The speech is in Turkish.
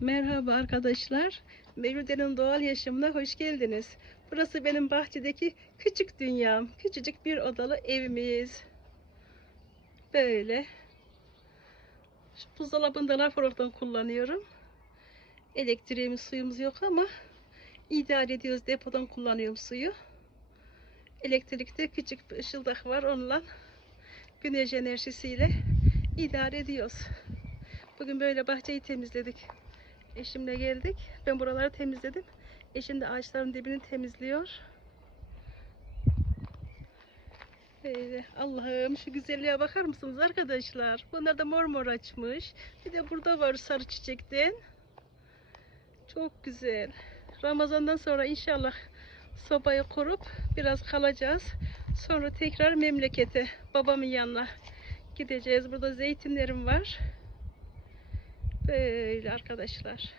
Merhaba arkadaşlar. Mevlüde'nin doğal yaşamına hoş geldiniz. Burası benim bahçedeki küçük dünyam. Küçücük bir odalı evimiz. Böyle. Şu buzdolabını da Laforok'tan kullanıyorum. Elektriğimiz, suyumuz yok ama idare ediyoruz. Depodan kullanıyorum suyu. Elektrikte küçük bir ışıldak var. Onunla güneş enerjisiyle idare ediyoruz. Bugün böyle bahçeyi temizledik. Eşimle geldik. Ben buraları temizledim. Eşim de ağaçların dibini temizliyor. Böyle Allah'ım şu güzelliğe bakar mısınız arkadaşlar? Bunlar da mor mor açmış. Bir de burada var sarı çiçekten. Çok güzel. Ramazandan sonra inşallah sobayı kurup biraz kalacağız. Sonra tekrar memlekete, babamın yanına gideceğiz. Burada zeytinlerim var. Böyle arkadaşlar.